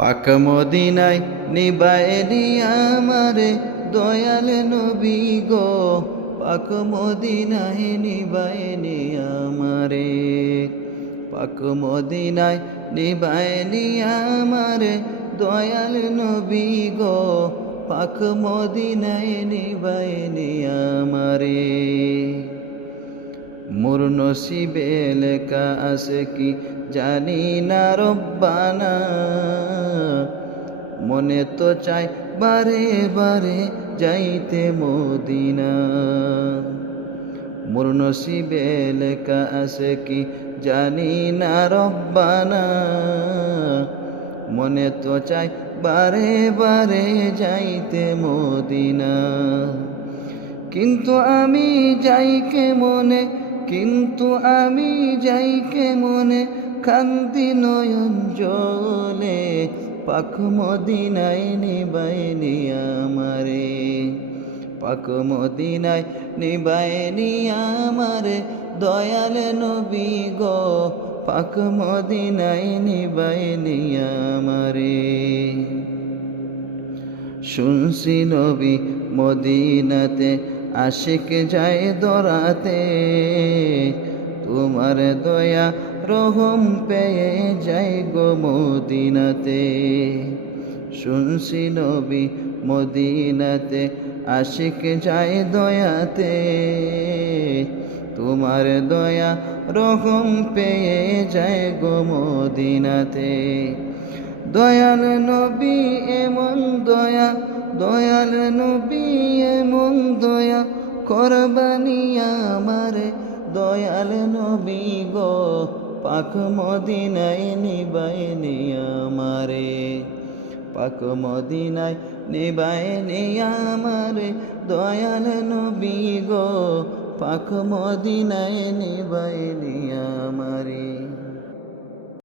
পাক মদিনায় নিবায়ে নিয়া আমারে দয়াল নবী গো, পাক মদিনায় নিবায়ে নিয়া আমারে, পাক মদিনায় নিবায়ে নিয়া আমারে দয়াল নবী গো, পাক মদিনায় নিবায়ে নিয়া আমারে। মোর নসিবে লেখা আছে কি জানি না রব্বানা, মনে তো চাই বারে বারে যাইতে মদিনা। মোর নসিবে লেখা আছে কি জানি না রব্বানা, মনে তো চাই বারে বারে যাইতে মদিনা। কিন্তু আমি যাই কে মনে, কিন্তু আমি যাই কে মনে, কান্দি নয়ন জলে, পাক মদিনায় নিবায়ে নিয়া আমারে, পাক মদিনায় নিবায়ে নিয়া আমারে দয়াল নবী গো, পাক মদিনায় নিবায়ে নিয়া আমারে। শুনছি নবী মদিনাতে আশিক যায় দরাতে, তোমার দয়া রহম পেয়ে যায় গো মদিনাতে। শুনছি নবী মদিনাতে আশিক যায় দয়াতে, তোমার দয়া রহম পেয়ে যায় গো মদিনাতে। দয়াল নবী এমন দয়া, দয়াল নবী এমন দয়া করবানি আমারে দয়াল নবী গো, পাক মদিনায় নিবায়ে নিয়া আমারে, পাক মদিনায় নিবায়ে নিয়া আমারে দয়াল নবী গো, পাক মদিনায় নিবায়ে নিয়া আমারে।